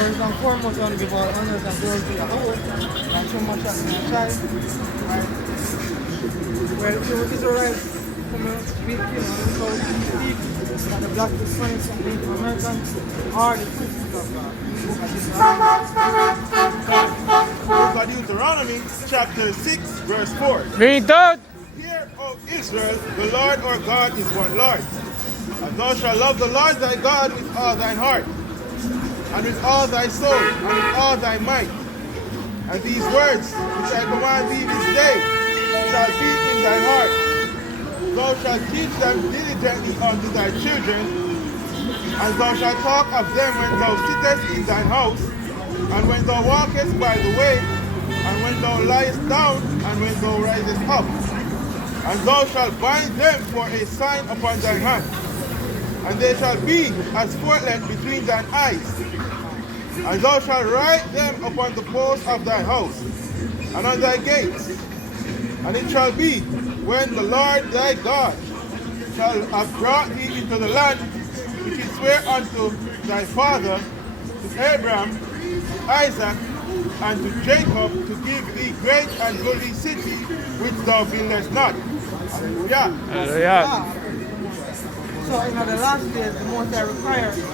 First and foremost, I want to give all honors and glory to Yahweh. And so much as my child. Right? Where the Israelites come out speak, so speak that the black Hispanics and Native Americans are the citizens of God. Book of Deuteronomy, chapter 6, verse 4. Read that. Hear, O Israel, the Lord our God is one Lord. And thou shalt love the Lord thy God with all thine heart, and with all thy soul, and with all thy might. And these words which I command thee this day shall be in thine heart. Thou shalt teach them diligently unto thy children, and thou shalt talk of them when thou sittest in thine house, and when thou walkest by the way, and when thou liest down, and when thou risest up. And thou shalt bind them for a sign upon thy hand, and they shall be as forelength between thine eyes. And thou shalt write them upon the posts of thy house, and on thy gates. And it shall be, when the Lord thy God shall have brought thee into the land which he sware unto thy father, to Abraham, to Isaac, and to Jacob, to give thee great and goodly city, which thou buildest not. Hallelujah. Hallelujah. So in the last days, the most I require is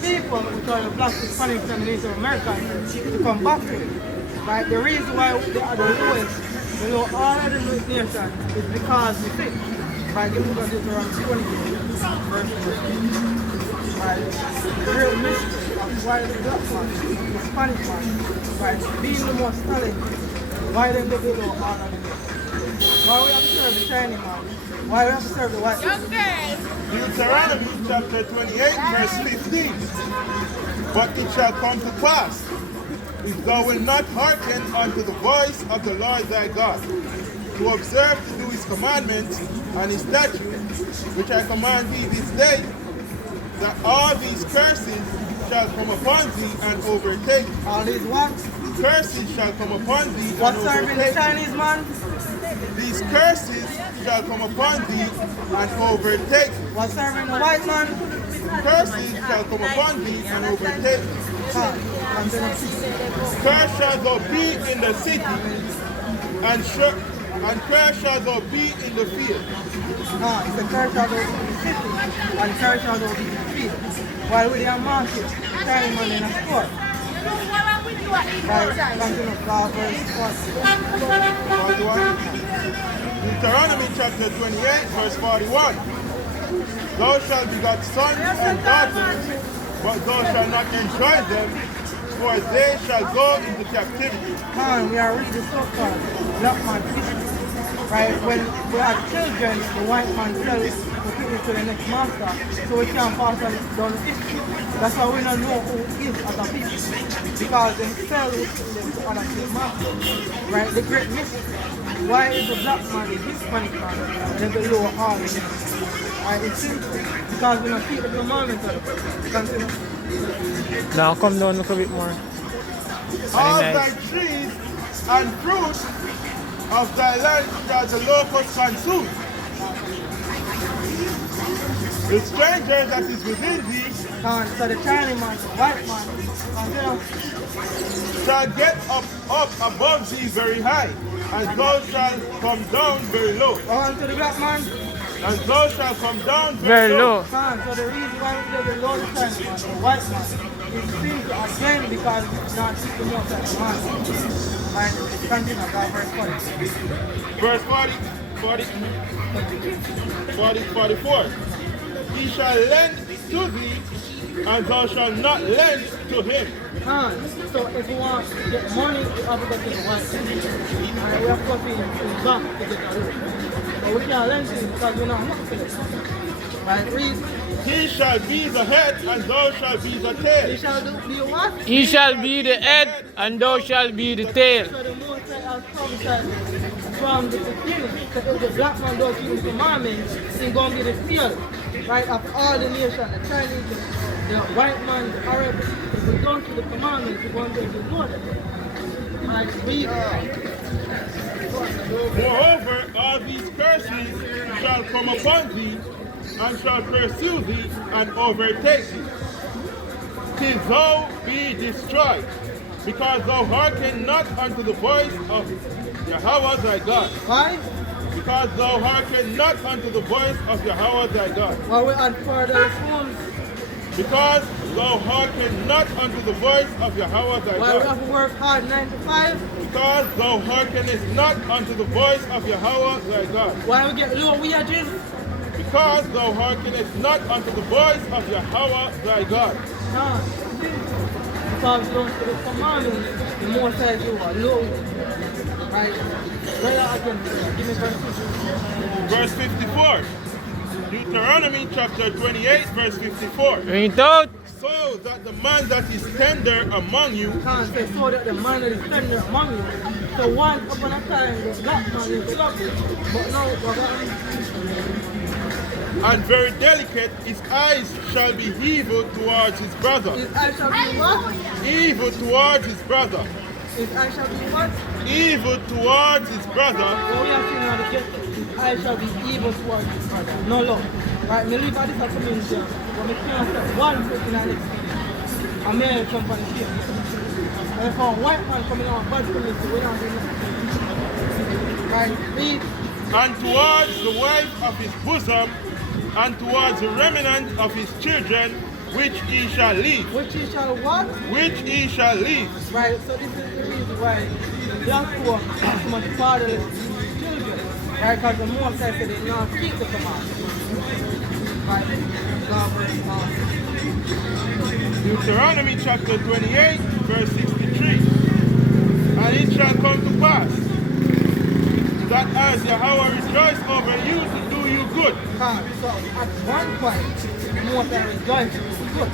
people, which are the black, Hispanics, and Native Americans, to come back to it. Right? The reason why they are the lowest, all of the nations, is because we think. Right? Give me Deuteronomy 20, verse 1. Right? The real mystery of why the black man, the Hispanic man, right, being the most talented, why then they go all of the nations. Why we have to serve the Chinese man? Why we have to serve the white man? Deuteronomy chapter 28, verse 15. But it shall come to pass, if thou wilt not hearken unto the voice of the Lord thy God, to observe to do his commandments and his statutes, which I command thee this day, that all these curses shall come upon thee and overtake thee. All these what? Curses shall come upon thee and What's serving the overtake thee. Chinese man? These curses shall come upon thee and overtake thee. What's serving the white man? Curses shall come upon thee and overtake thee. Cursed shall thou be in the city, and cursed shall thou be in the field. It's the curse shall thou be in the city, and curse shall thou be in the field. While we are market, Chinese man in a store. Right, continue, Deuteronomy chapter 28, verse 41. Thou shalt begot sons and daughters, but thou shalt not enjoy them, for they shall go into captivity. Man, we are reading so far. Black man history. Right, when we are children, the white man sells it to put it to the next master, so we can't pass on down history. That's why we don't know who is as a people, because they sell it to other slave masters. Right, the great mystery. Why is the black man, the Hispanic man, then the lower all of them? Right, it's simple. Because we don't keep the commandments of the continue. Now come down a little bit more. All Very thy nice. trees and fruit of thy land shall the locust consume. The stranger that is within thee So the Chinese man, the white man, shall get up above thee very high, and thou shalt come down very low. on to the black man. And thou shalt come down Very low. So the reason why we say the Lord is Chinese man, the white man, is simple again because it's not the most of the man. And it's continue about verse 40. Verse 44. He shall lend to thee, and thou shalt not lend to him. So if you want to get money, you have to go to the white man. And we have to go to his bank to get a loan. But we can't lend to him because we don't have to. Right? Read. He shall be the head, and thou shalt be the tail. He shall be what? He shall be the head, and thou shalt be the tail. So the Most High has prophesied from the beginning that if the black man don't keep the commandments, he's going to be the tail, right, of all the nations, the Chinese, the white man, the Arab. If we don't keep the commandments, we're going to be ignored. Right, read. Moreover, all these curses shall come upon thee, and shall pursue thee and overtake thee, till thou be destroyed, because thou hearken not unto the voice of Yahweh thy God. Why? Because thou hearken not unto the voice of Yahweh thy God. Why we add further reforms? Because thou hearken not unto the voice of Yahweh thy Why we God. have to work hard 9 to 5? Because thou hearkenest not unto the voice of Yahweh thy God. Why we get low wages? Because thou hearkenest not unto the voice of Yahweh thy God. Nah. Because don't to the commandments, the more says you are low. Right? Right out again. Give me verse 50. Verse 54. Deuteronomy chapter 28, verse 54. Bring it out. So that the man that is tender among you, Can't say so that the man that is tender among you. So once upon a time, the black man is lovely. But now, we're going and very delicate, his eyes shall be evil towards his brother. his eyes shall be what? Evil towards his brother. His eyes shall be what? Evil towards his brother. What we are seeing now, the get his eyes shall be evil towards his brother. No love. Right, me leave all this community. When me can't step one foot in the next thing. I'm here to jump on the ship. And if a white man coming out, bad community, we don't do nothing. Right, read. And towards the wife of his bosom, and towards the remnant of his children, which he shall leave. Which he shall what? Which he shall leave. Right, so this is the reason why Yahweh has so much fatherless children. Right, because the Most High said they not keep the command. Right, God verse Deuteronomy chapter 28, verse 63. And it shall come to pass that as Yahweh rejoice over you to do you good. So at one point, the Most High rejoiced for good.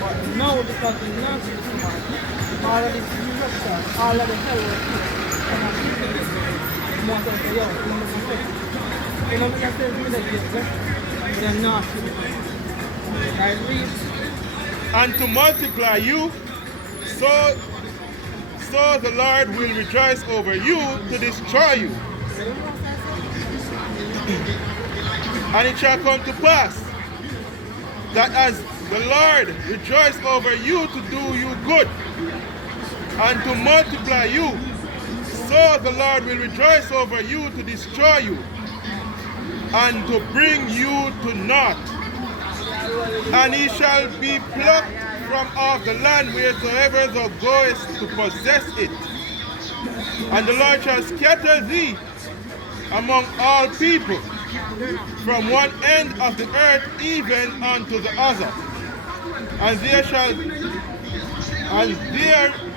But now, because the nonsense is command, all of this destruction, all of the hell was here. And I'm keeping this. The Most High said, yo, you must be fixed. You know, we can say things like this, but they're not. Right, read. And to multiply you, so the Lord will rejoice over you to destroy you. And it shall come to pass that as the Lord rejoice over you to do you good and to multiply you, so the Lord will rejoice over you to destroy you and to bring you to naught. And he shall be plucked from off the land wheresoever thou goest to possess it. And the Lord shall scatter thee among all people, from one end of the earth even unto the other. And there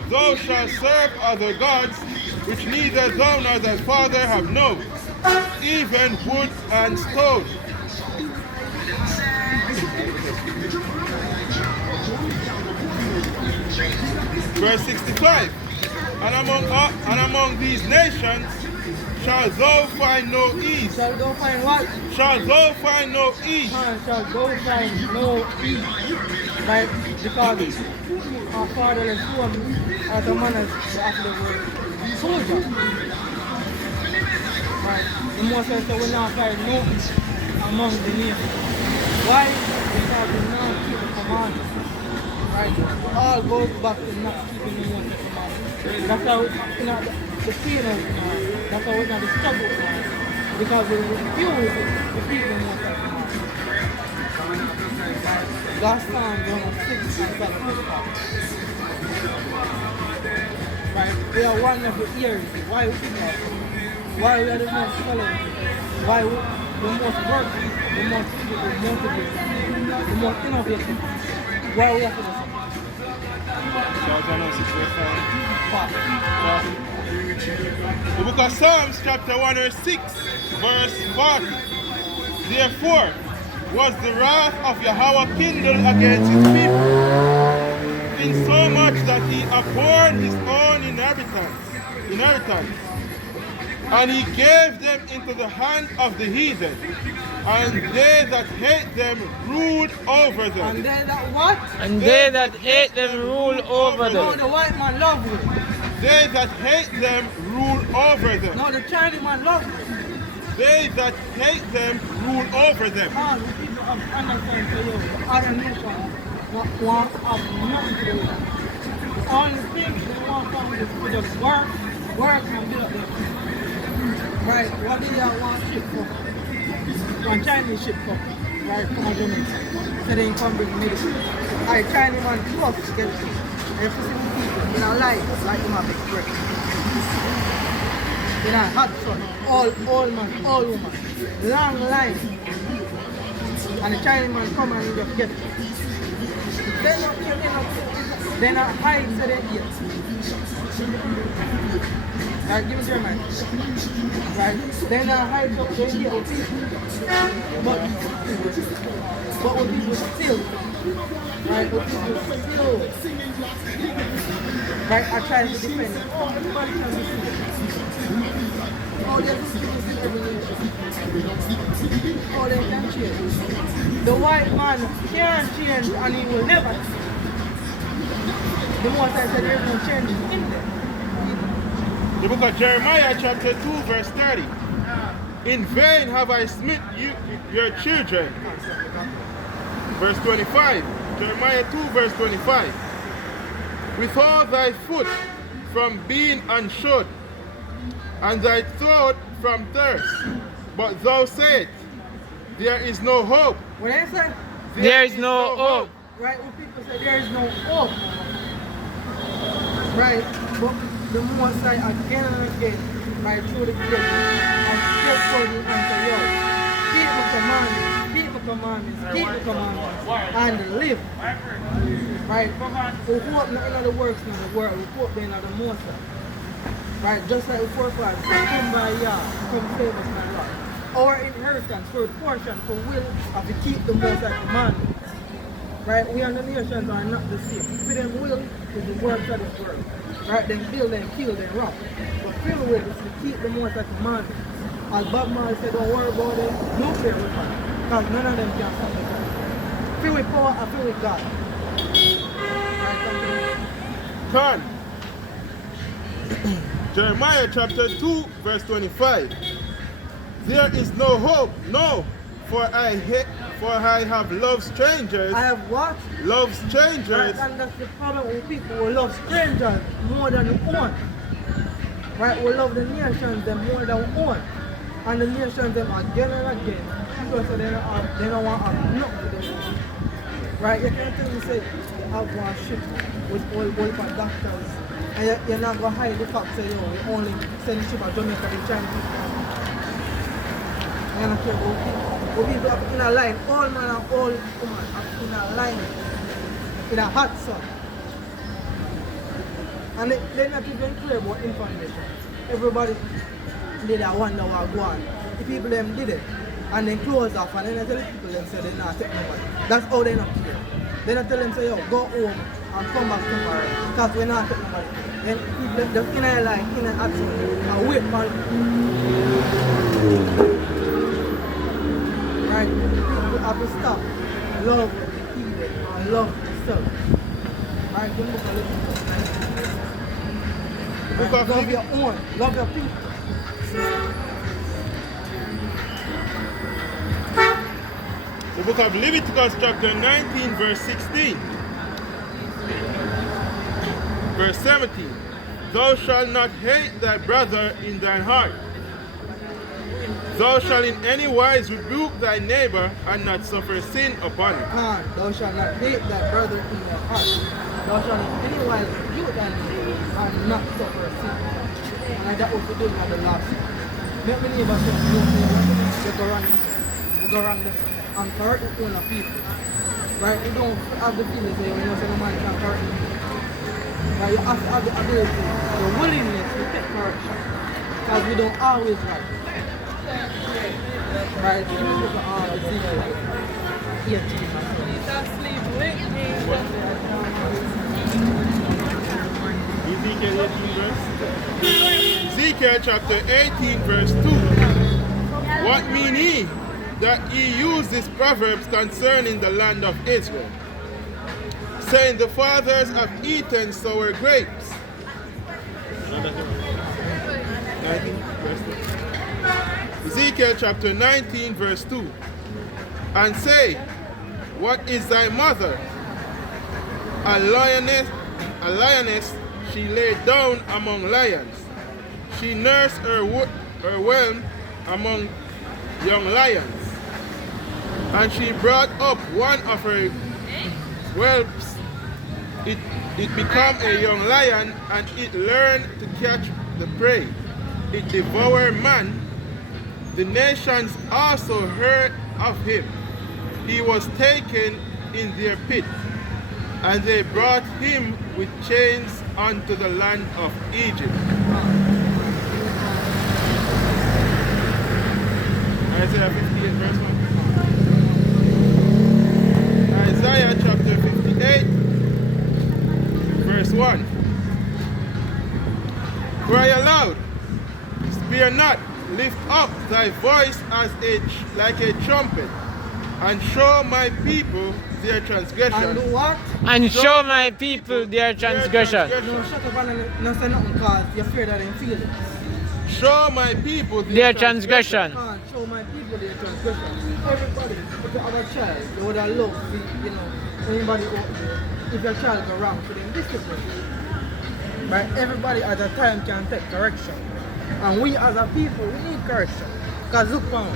thou shalt serve other gods, which neither thou nor thy father have known, even wood and stone. Verse 65. And among these nations shall thou find no ease. Shall go find what? Shall thou find no ease. Shall go find no ease. Right? Because our fatherless home are the manners of the word soldier. Right? The Most High said we now find no ease among the nations. Why? Because we now keep the commandments. Right? We all go back to not keeping the Most High commandments. That's how the pain of commandments. That's how we're not the struggle commandments. Because we refuse to keep the Most High commandments. That's Psalm 106 and 7. Right? We are one of the ears. Why we think that? Why we are the most solid? Why we the most working, the most motivated, the most innovative? Why we have to do something? The book of Psalms chapter 106 verse 40. Therefore was the wrath of Yahweh kindled against his people, insomuch that he abhorred his own inheritance, and he gave them into the hand of the heathen, and they that hate them ruled over them. And they that what? And they that hate them rule over No, them. the white man love you. They that hate them rule over them. No, the Chinese man love you. they that hate them rule over them. All the people of understand to you, the other nations want have nothing to do with it. All the things they want from this to just work and build up their country. Right? What do you want ship for? One Chinese ship for, right, from Jamaica. So they come bring medicine. Alright, Chinese man close to get it. And if you see the people in our life, like them have big break. In a hot sun, all man, all woman, long line. And the Chinese man come and just get it. They're not hide so they eat. Right, give me your mind. Right? They're not hide so they eat with people. But what people steal. Right, what people steal. Right, I try to defend it. Oh, everybody can defend it. Oh, there's people in every nation. Oh, they can change. The white man can't change and he will never change. The more I said there's no change in them. The book of Jeremiah chapter 2 verse 30. In vain have I smit you, your children. Verse 25. Jeremiah 2 verse 25. Withhold thy foot from being unshod, and thy throat from thirst. But thou sayest, there is no hope. When I say There is no hope. right, when people say there is no hope, right, but the more say again and again, right, through the gate, and straightforward the answer, yo, keep the commandments, and live. Right, we hope not in the works in the world, we hope in the most. Right, just like the forefathers, come by Yah, come save us my Lord. Our inheritance, for portion, for will, of to keep the most commandments. Right, we and the nations are not the same. For them will is the works of this world. Right, then kill them, rob. But free will is to keep the most commandments. As Bob Marley said, don't worry about them, nuclear weapon. Because none of them can stop the God. Free with power and free with God. Right, Turn. Jeremiah chapter 2 verse 25. There is no hope, no, for I have loved strangers. I have what? Love strangers. Right, and that's the problem with people who love strangers more than their own. Right, we love the nations them more than we own. And the nations them again and again. Because they don't want to have nothing to do. Right, you can't tell me say you have one ship with all doctors. And you're not going to hide the fact that you only send the ship to Jamaica to China. You're not care about people. But people are in a line, all man and all woman are in a line, in a hot sun. And they're not even clear about information. Everybody did a wonder what go on. The people them did it. And then close off and then they tell the people them say they're not taking nobody. That's how they not care. They not tell them say, yo, go home and come back tomorrow. Because we're not taking nobody. Then people just in a line, in an action, and wait for right? People have to stop. Love people and love themselves. Right? Don't look at it. Right? Love your own. Love your people. The book of Leviticus chapter 19 verse 16. Verse 17. Thou shalt not hate thy brother in thine heart. Thou shalt in any wise rebuke thy neighbor and not suffer sin upon him. Thou shalt not hate thy brother in thy heart. Thou shalt in any wise rebuke thy neighbor and not suffer sin. And that was to do at the last. Make me neighbor say, you go wrong yourself. You go wrong them. And correct the own people. Right? You don't have the feelings that you know no man can correct you. Right? You have to have the ability, the willingness to take correction. Because we don't always right. Right? You look at all the things like 18 verse. Ezekiel chapter 18 verse 2. What mean ye that ye use these proverbs concerning the land of Israel, saying the fathers have eaten sour grapes? 19 verse 2. Ezekiel chapter 19 verse 2. And say, what is thy mother? A lioness, she lay down among lions. She nursed her whelp among young lions. And she brought up one of her whelps. It became a young lion, and it learned to catch the prey. It devoured man. The nations also heard of him. He was taken in their pit, and they brought him with chains unto the land of Egypt. Isaiah 58 verse 1. Isaiah chapter 58 verse 1. Cry aloud, spare not, lift up thy voice as like a trumpet, and show my people their transgression. And do what? And show my people their transgression. No, shut up and not say nothing because you're afraid that they feel it. Show my people Their transgression. Show my people their transgression. Everybody, if you have a child, they would have loved, anybody out there, if your child go wrong, for them discipline. But everybody at a time can take correction. And we as a people, we need correction. Because look on,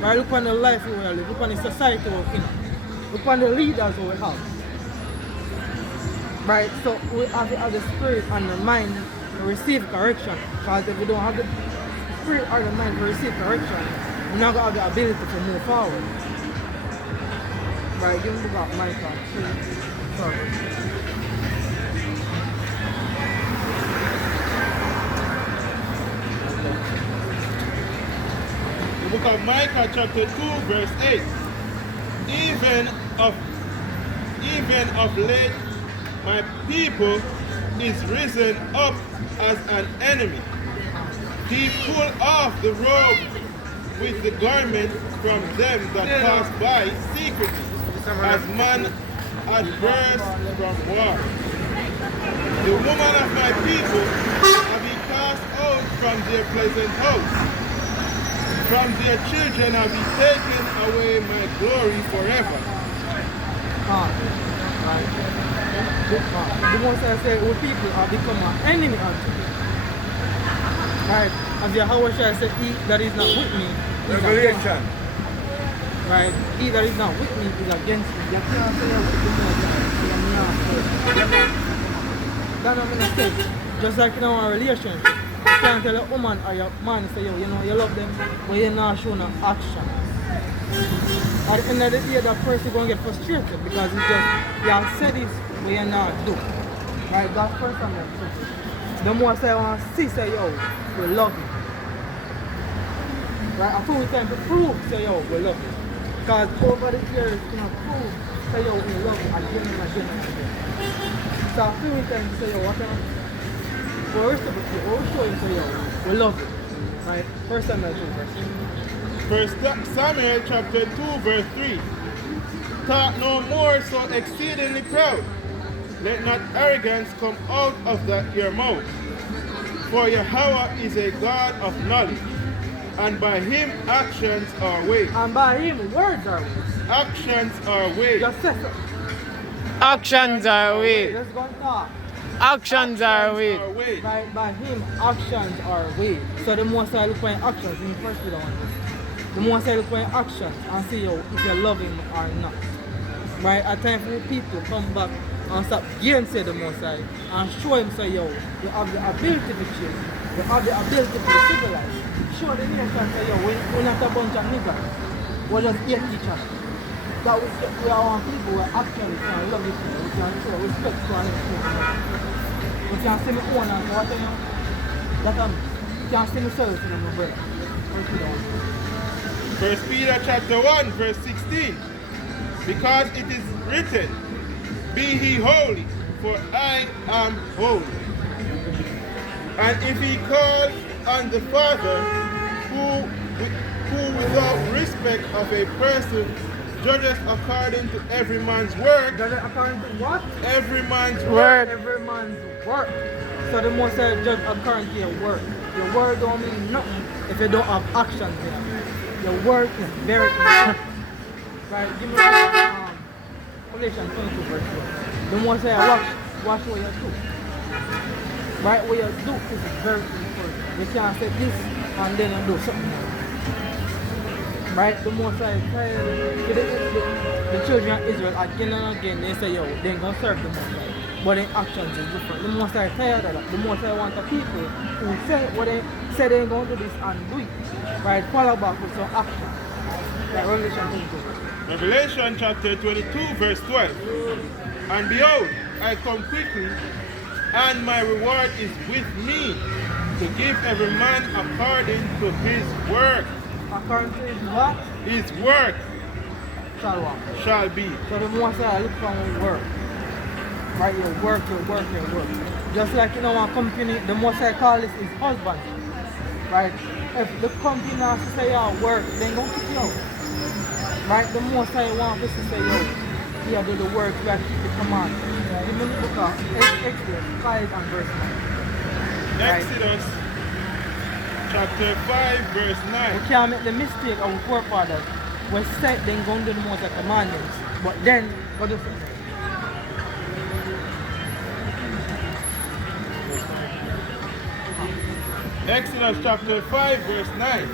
right? Look on the life we live, look on the society we're in, look on the leaders we have. Right? So we have to have the spirit and the mind to receive correction. Because if we don't have the spirit or the mind to receive correction, we're not going to have the ability to move forward. Right? Give me the back, Michael. Sorry. The book of Micah chapter 2 verse 8. Even of late my people is risen up as an enemy. He pulled off the robe with the garment from them that passed by secretly, as man adverse from war. The women of my people have been cast out from their pleasant house. From their children have been taken away my glory forever. The most I say, we people have become an enemy unto me. Right? As Yahweh shall say, he that is not with me is against me. Right? He that is not with me is against me. You can't say you're with me, that's not going to say. Just like in our relationship, you can't tell a woman or your man, say, you know, you love them, but you're not showing no action. At the end of the day, that person going to get frustrated because it's just, you have said this, but you're not do. Right? That person that's frustrated. The more I want to see, say, yo, we love you. Right? I feel we time to prove, say, yo, we love you. Because over the years, you know, prove, say, yo, we love you again and again and again. So I feel we time to say, yo, what we'll reciprocate, we'll show you, say, yo, we love you. Right? First Samuel 2, verse 3. First Samuel chapter 2 verse 3. Talk no more so exceedingly proud. Let not arrogance come out of your mouth. For Yahweh is a God of knowledge, and by him actions are weighed. And by him words are weighed. Actions are weighed. Just say so. Actions are weighed. Let's go and talk. Actions are weighed. By him, actions are weighed. So the more I look at actions, in first we don't want this. The more I look at actions and see yo, if you love him or not. Right? At times for people come back and stop gainsay the Most High and show him say yo, you have the ability to change, you have the ability to civilize. Show the nation say yo, we're not a bunch of niggas. We're just hate each other. That we are one people who actually can love each other, we can show respect to our next person. We can see me own and what you know. That you can see me service in my brother. First Peter chapter 1 verse 16. Because it is written, be ye holy, for I am holy. And if he calls on the Father, who without respect of a person judges according to every man's work. Judges according to what? Every man's Work. Every man's work. So the most I judge according to your work. your word don't mean nothing if you don't have action there. Your word is very important. Right? Give me Galatians 22 verse 4. The more say watch what you do. Right? What you do is very important. You can't say this and then you do something else. Right? The more say the children of Israel again and again they say yo, they ain't gonna serve the Most High. But their actions is different. The Most High tired of that. The Most High want the people who say what they say they ain't gonna do this and do it. Right? Follow back with some action. Like Revelation chapter 22 verse 12. And behold, I come quickly, and my reward is with me, to give every man according to his work. According to his what? His work Shall what? shall be. So the Most High look for your work. Right? Your work. Just like you know one company, the Most High call this is husband. Right? If the company has to say your work, then go kick you out. Right? The Most High want us to say yo, here do the work, we have to keep the command. Give me the book of Exodus 5 and verse 9. Right? Exodus chapter 5 verse 9. We can't make the mistake of our forefathers. We said then go do the Most High commandments, but then go do something. Exodus chapter 5 verse 9.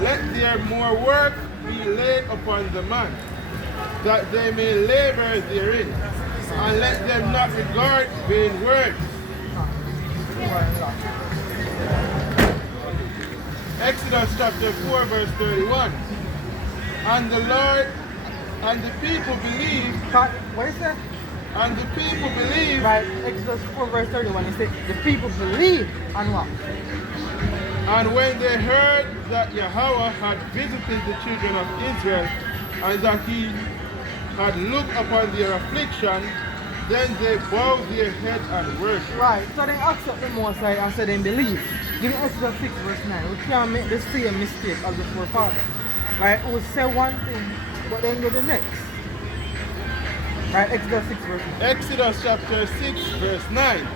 Let there more work be laid upon the man, that they may labor therein, and let them not regard vain words. Exodus chapter 4 verse 31. And the Lord and the people believed. What is that? And the people believed. Right, Exodus 4 verse 31, it says the people believed and what? And when they heard that Yahweh had visited the children of Israel, and that he had looked upon their affliction, then they bowed their head and worshipped. Right, so they accept the Most High and say they believe. Give me Exodus 6 verse 9. We can't make the same mistake as the forefathers. Right, we say one thing, but then do the next. Right, Exodus 6 verse 9. Exodus chapter 6 verse 9.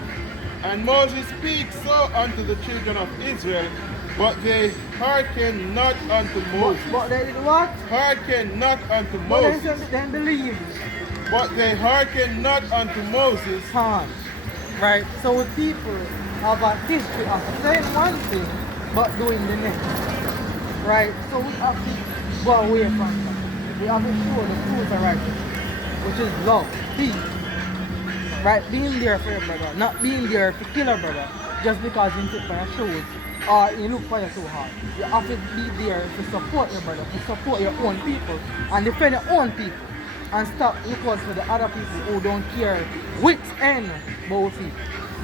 And Moses speaks so unto the children of Israel, but they hearkened not unto Moses. But they did what? Hearkened not unto But Moses. they said they believe. But they hearkened not unto Moses. Right, so with people have a history of saying one thing, but doing the next. Right, so we have to go away from that. We have to show the truth of righteousness, which is love, peace. Right, being there for your brother, not being there to kill a brother just because you sit for your shoes or you look for you too hard. You have to be there to support your brother, to support your own people and defend your own people, and stop looking for the other people who don't care which end about people.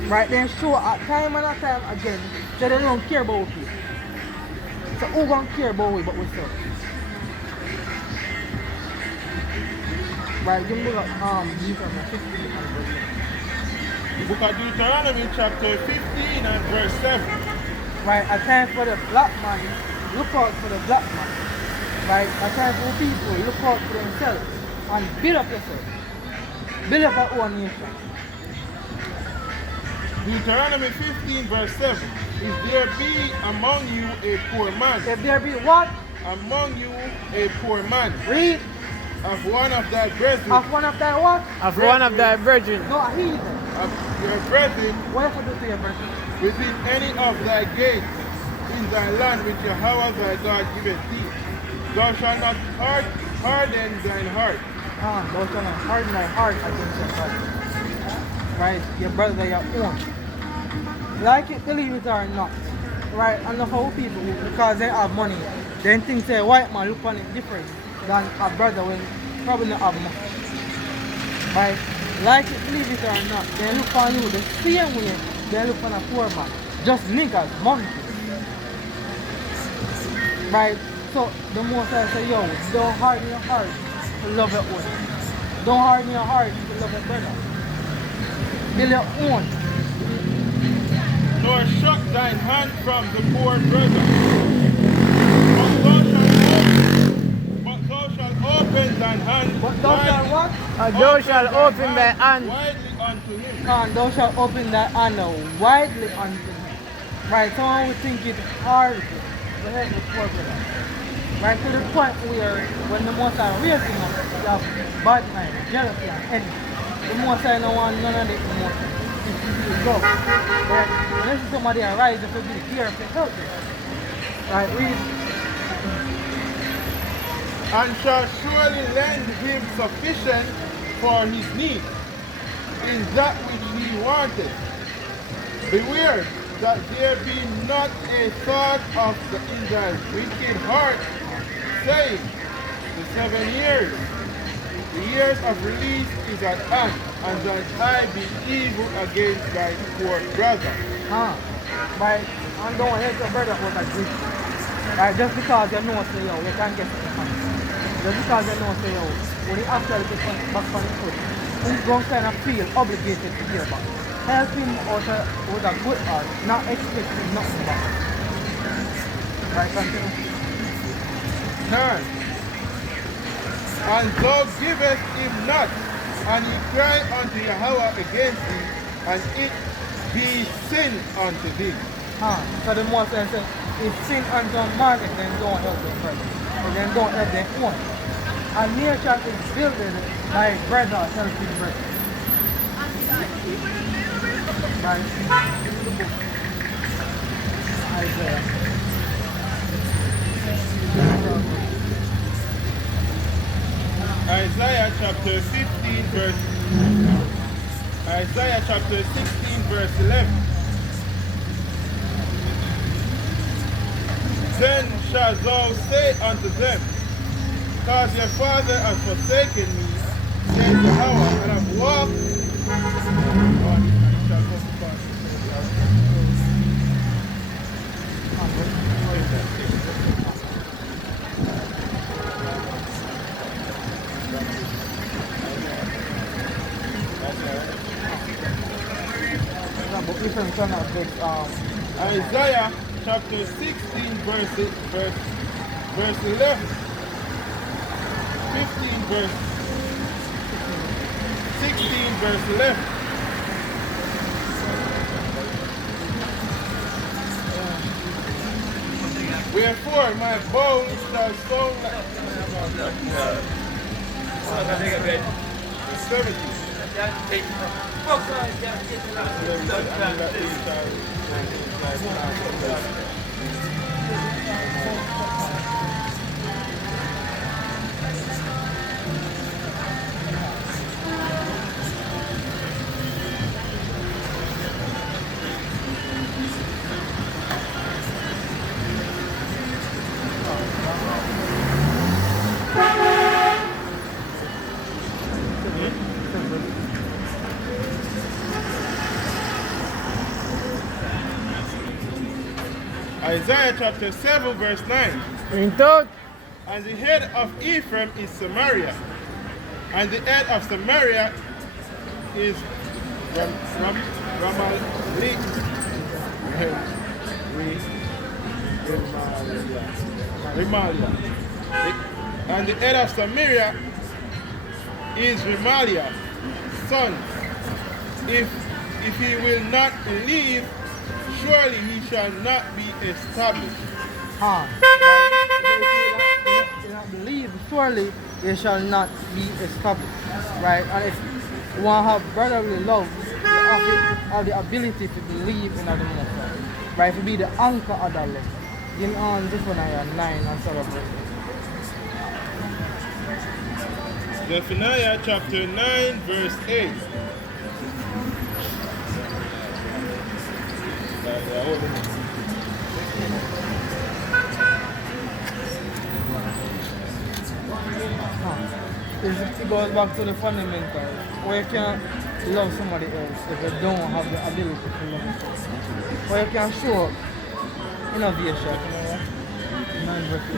Right, then show at time and time again that they don't care about people. So who gonna care about we but we still? Right, give me the Deuteronomy 15 and verse 7. The book of Deuteronomy chapter 15 and verse 7. Right, a time for the black man, look out for the black man. Right, a time for people, look out for themselves and build up yourself. Build up our own nation. Deuteronomy 15 verse 7. If there be among you a poor man. If there be what? Among you a poor man. Read. Of one of thy brethren. Of one of thy what? Of one of thy virgin. No, a heathen. Of your brethren. What if I do to your brethren? Within any of thy gates in thy land which Yahweh thy God giveth thee. Thou shalt not harden thine heart. Thou shalt not harden thy heart against your brother. Right? Your brother, your own. Like it, believe it or not. Right? And the whole people, because they have money, then think say white man look on it different than a brother when probably not have much. Right? Like it, believe it or not, they look on you the same way they look on a poor man. Just niggas, monkeys. Right? So the Most High say, yo, don't harden your heart to love your own. Don't harden your heart to love your brother. Build your own. Nor shut thine hand from the poor brother. But thou shalt open thine hand. But thou shalt what? And thou shalt open thy hand widely unto him. And thou shalt open thy hand widely unto him. Right, someone would think it's hard to help the poor brother. Right, to the point where when the Most High raising up, you have bad mind, jealousy and envy. The Most High don't want none of it the Most High. It's love. Right, when you see somebody arise, you have to be here to help them. Right, read. And shall surely lend him sufficient for his need in that which he wanted. Beware that there be not a thought of in thy wicked heart, saying, the 7 years, the years of release is at hand, and that I be evil against thy poor brother. Right, and don't hate your brother out of grief. Right, just because you know, say, yo, you can't get it from him. Just because you know, say, yo, when you actually get back on the foot, he's going to kind of feel obligated to hear back. Help him out with a good heart, not expecting nothing back. Right, continue. 9. And thou givest him not, and he cry unto Yahweh against thee, and it be sin unto thee. So the most I say, if sin unto a man, then don't help them brother. Or then don't help them own. And nature is building by brother helping brother. Right? Isaiah. Isaiah chapter 16 verse Isaiah chapter 16 verse 11. Then shalt thou say unto them, because your father has forsaken me, says Yahweh, and have walked Isaiah chapter 16 verse 11, 15 verse 16 verse 11. Wherefore my bones shall sound like 70. Isaiah chapter 7 verse 9. Into And the head of Ephraim is Samaria, and the head of Samaria is Remaliah. And the head of Samaria is Remaliah, son. If he will not believe, surely he shall not be established. If you not believe, surely they shall not be established. Right? And if you want to have brotherly love, you have the ability to believe in the Most High. Right? To be the anchor of that love. You know, this one I am 9 and celebrate. Zephaniah chapter 9 verse 8. It goes back to the fundamentals, where you can't love somebody else if you don't have the ability to love yourself. Or you can show innovation,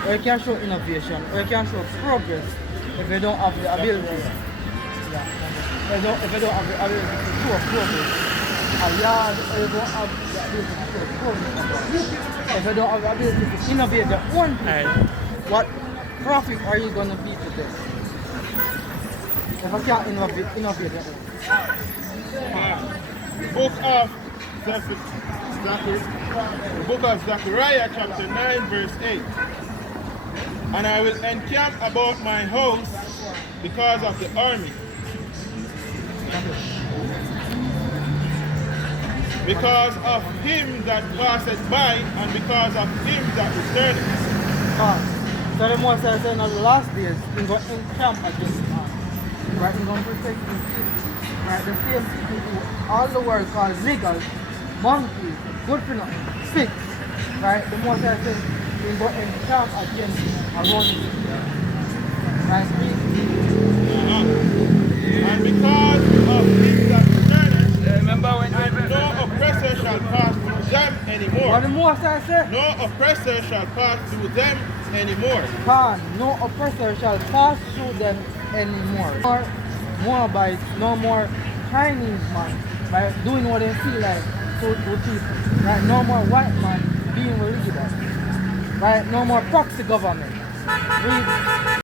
or you can show innovation, or you can show progress if you don't have the ability. If you don't have the ability to show progress, a yard, or you don't have the ability to show progress, if you don't have the ability to innovate your own thing, what profit are you going to be to this? If I can't innovate your own. the book of Zechariah chapter 9 verse 8. And I will encamp about my house because of the army, because of him that passeth by, and because of him that returneth. So the Most High said in the last days, he's going to encamp against man. Right, he's going to protect his people. Right, the same people who all the world called niggers, monkeys, good for nothing, sick. Right, the Most High said he's going to encamp against around his people. Right, And because of him that returneth, Remember when no oppressor shall pass through them what anymore. the Most High said? No oppressor shall pass through them anymore. No oppressor shall pass through them anymore. No more Moabites, no more Chinese man, right, doing what they feel like to people. Right, no more white man being religious. Right, no more proxy government.